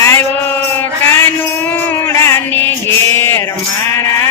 આવ્યો કાનુડાને ઘેર મારા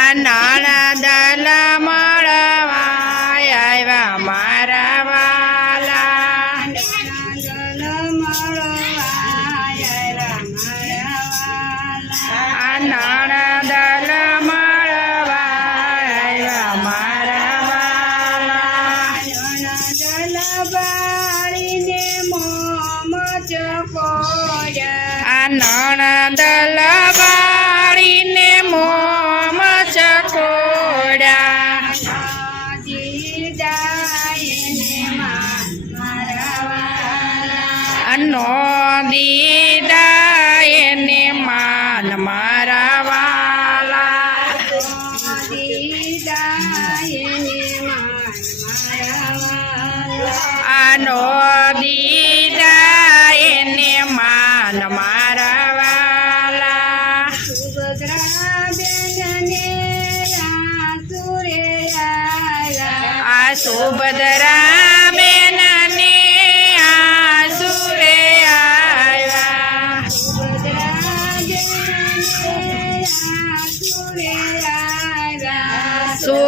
আর নারাদা અનો દીદા એને માન મારા વાલા. આનો દીદા એને માન મારા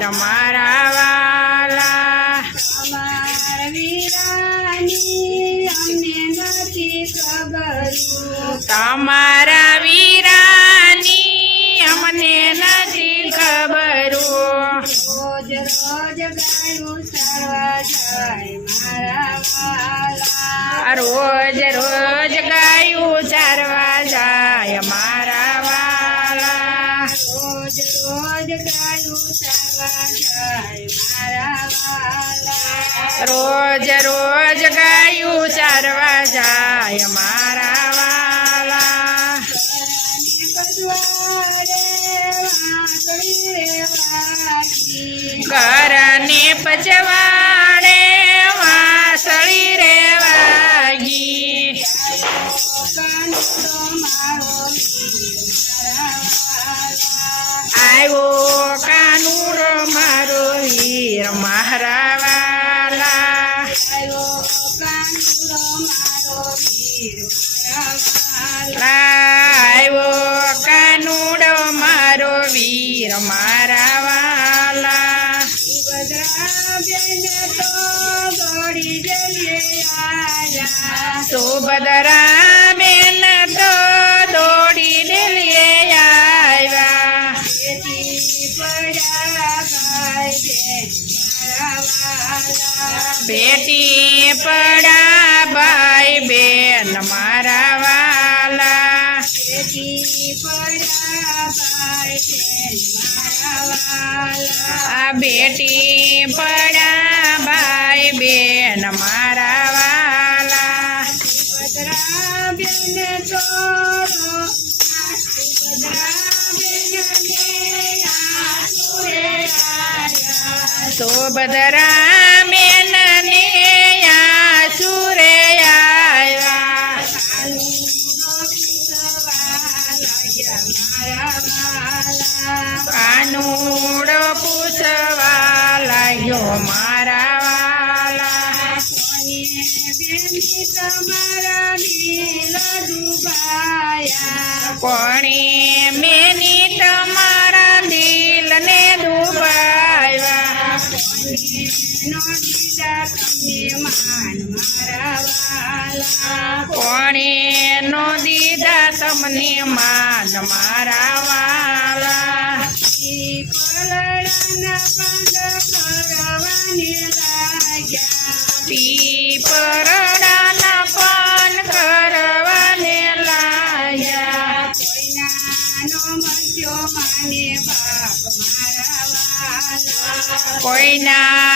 વીર મારા વાલા અમાર વીરાની અમને નથી ખબર તમારા વીરાની અમને નથી ખબર રોજ રોજ ગાયું સર્વ જાય મારા વાલા રોજ રોજ રોજ ગાયું ચારવા જાય મારા વાલા. ઘરને પચવાડે સુભદ્રા બેન તો દોડી ડેલીએ આવ્યા બેટી પડા ભાઈ બેન, મારા વાલા. બેટી પડા ભાઈ બેન મારા સુભદ્રા બેન ને આસુરે આવ્યા. કાનુડો પૂછવા લાગ્યો મારા વાલા. તમારા દિલ ડૂબાયા કોણે મેની મારા કોણે નો દીધા તમને માન મારા વાલા? પીપરડાના પાન કરવાને મારા વાલા કોઈના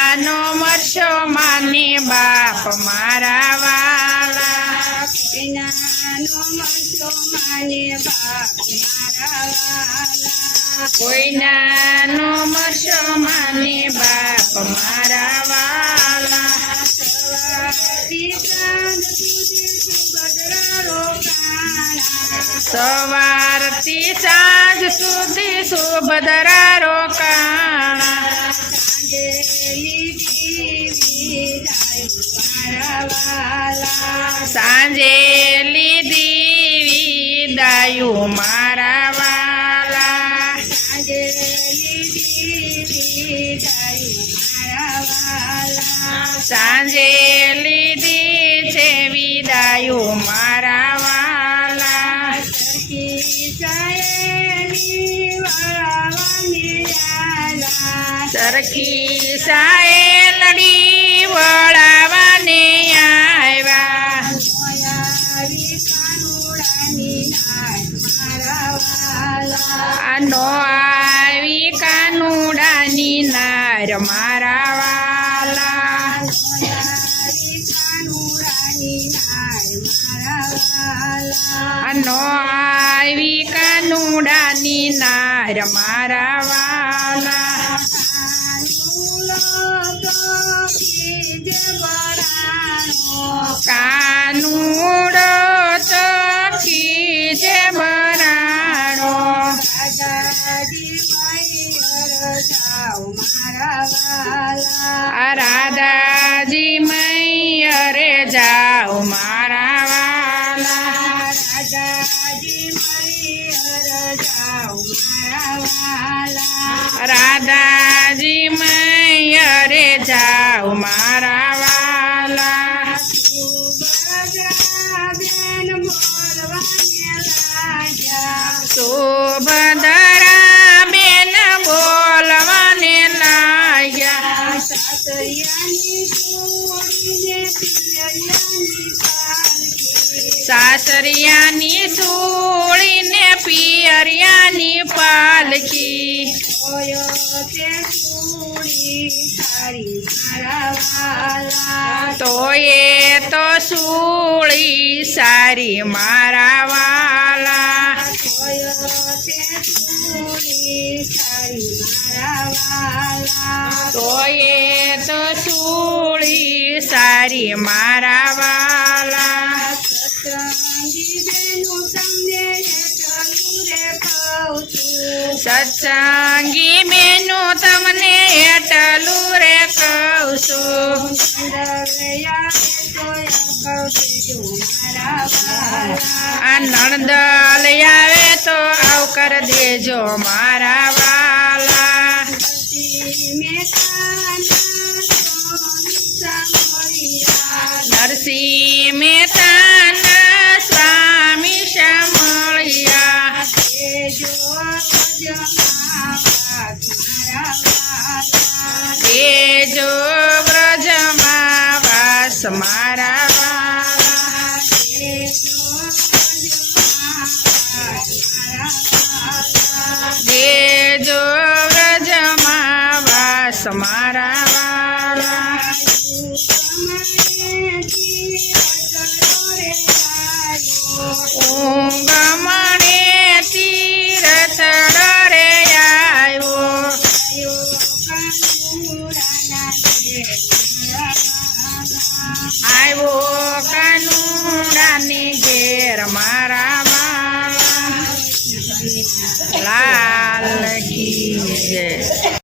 નો મરશો માને બાપ મારા વાલા કોઈના નો મરજો માને બાપ મારા વાલા સવારથી સાંજ સુધી સુભદ્રા રોકાણા સાંજે લીધી વિદાયું મારા વાલા. સાંજે લીધી છે વિદાયું મારા સરખી સાયલડી વળાવાને આવ્યા. આનો આવી કાનુડાની નાર મારા વાલા આનો આવી કાનુડાની નાર મારા વાલા જાઓ મારા વાલા. સુભદ્રા બેન બોલવાને લાગ્યા. સાસરિયાની સોળીને પિયરિયાની પાલકી તો એ તો સુળી સારી મારા વાલા. તો એ તો સુળી સારી મારા સત્સંગી મેનુ તમને એટલું રે કહું છું આ નણદલ આવે તો આવ કર દેજો મારા વાલા. નરસિંહ